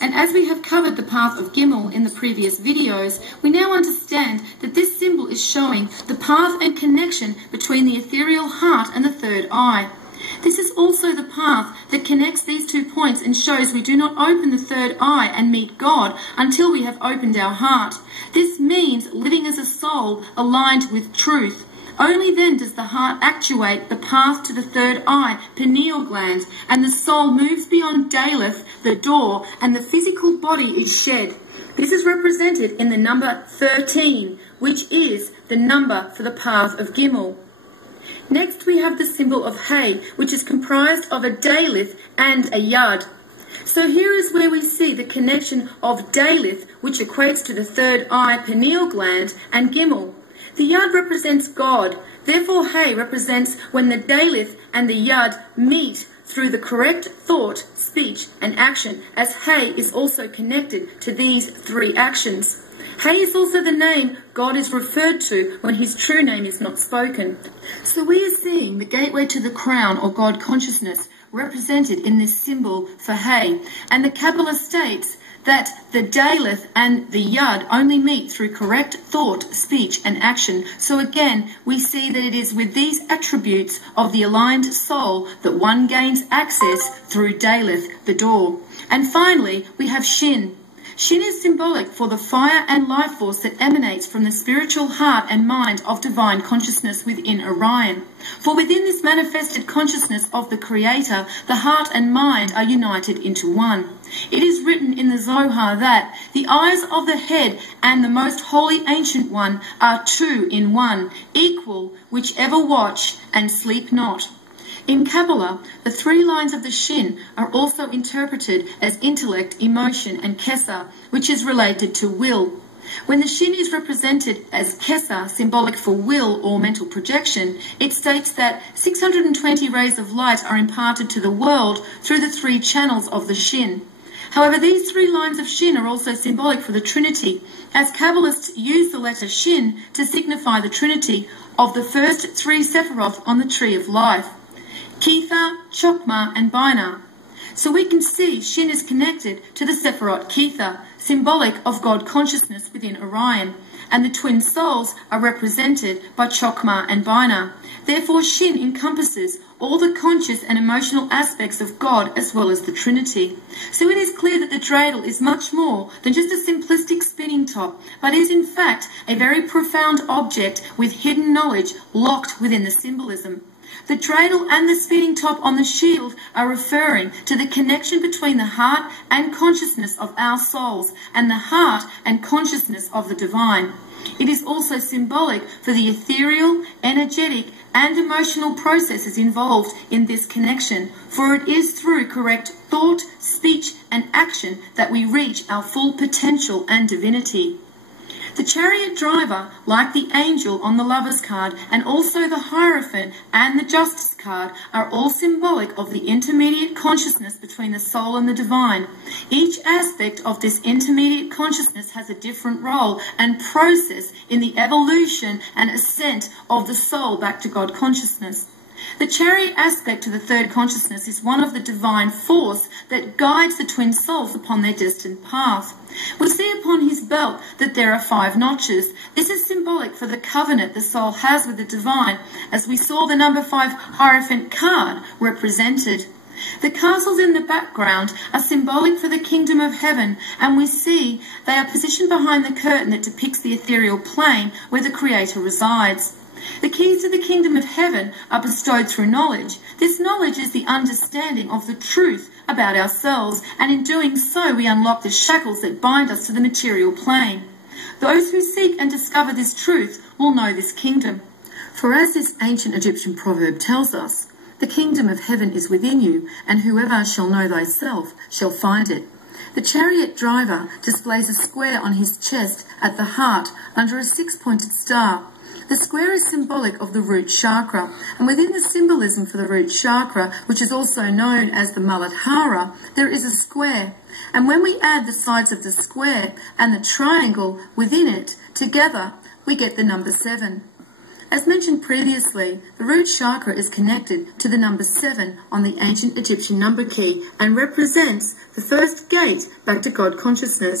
And as we have covered the path of Gimel in the previous videos, we now understand that this symbol is showing the path and connection between the ethereal heart and the third eye. This is also the path that connects these 2 points and shows we do not open the third eye and meet God until we have opened our heart. This means living as a soul aligned with truth. Only then does the heart actuate the path to the third eye, pineal gland, and the soul moves beyond Daleth, the door, and the physical body is shed. This is represented in the number 13, which is the number for the path of Gimel. Next we have the symbol of Hay, which is comprised of a Daleth and a Yud. So here is where we see the connection of Daleth, which equates to the third eye, pineal gland, and Gimel. The Yud represents God. Therefore, Hay represents when the Daleth and the Yud meet through the correct thought, speech, and action, as Hay is also connected to these 3 actions. Hay is also the name God is referred to when his true name is not spoken. So we are seeing the gateway to the crown or God consciousness represented in this symbol for Hay. And the Kabbalah states that the Daleth and the Yud only meet through correct thought, speech, and action. So again, we see that it is with these attributes of the aligned soul that one gains access through Daleth, the door. And finally, we have Shin. Shin is symbolic for the fire and life force that emanates from the spiritual heart and mind of divine consciousness within Orion. For within this manifested consciousness of the Creator, the heart and mind are united into one. It is written in the Zohar that the eyes of the head and the most holy ancient one are 2 in 1, equal, whichever watch and sleep not. In Kabbalah, the 3 lines of the Shin are also interpreted as intellect, emotion, and Kesser, which is related to will. When the Shin is represented as Kesser, symbolic for will or mental projection, it states that 620 rays of light are imparted to the world through the 3 channels of the Shin. However, these 3 lines of Shin are also symbolic for the Trinity, as Kabbalists use the letter Shin to signify the Trinity of the first 3 Sephiroth on the Tree of Life: Ketha, Chokmah, and Binah. So we can see Shin is connected to the Sephirot Ketha, symbolic of God consciousness within Orion, and the twin souls are represented by Chokmah and Binah. Therefore, Shin encompasses all the conscious and emotional aspects of God as well as the Trinity. So it is clear that the dreidel is much more than just a simplistic spinning top, but is in fact a very profound object with hidden knowledge locked within the symbolism. The dreidel and the spinning top on the shield are referring to the connection between the heart and consciousness of our souls and the heart and consciousness of the divine. It is also symbolic for the ethereal, energetic, and emotional processes involved in this connection, for it is through correct thought, speech, and action that we reach our full potential and divinity. The chariot driver, like the angel on the lover's card, and also the Hierophant and the justice card, are all symbolic of the intermediate consciousness between the soul and the divine. Each aspect of this intermediate consciousness has a different role and process in the evolution and ascent of the soul back to God consciousness. The chariot aspect to the third consciousness is one of the divine force that guides the twin souls upon their destined path. We see upon his belt that there are 5 notches. This is symbolic for the covenant the soul has with the divine, as we saw the number 5 Hierophant card represented. The castles in the background are symbolic for the kingdom of heaven, and we see they are positioned behind the curtain that depicts the ethereal plane where the Creator resides. The keys to the kingdom of heaven are bestowed through knowledge. This knowledge is the understanding of the truth about ourselves, and in doing so we unlock the shackles that bind us to the material plane. Those who seek and discover this truth will know this kingdom. For as this ancient Egyptian proverb tells us, the kingdom of heaven is within you, and whoever shall know thyself shall find it. The chariot driver displays a square on his chest at the heart under a 6-pointed star. The square is symbolic of the root chakra, and within the symbolism for the root chakra, which is also known as the Muladhara, there is a square. And when we add the sides of the square and the triangle within it together, we get the number 7. As mentioned previously, the root chakra is connected to the number 7 on the ancient Egyptian number key and represents the first gate back to God consciousness.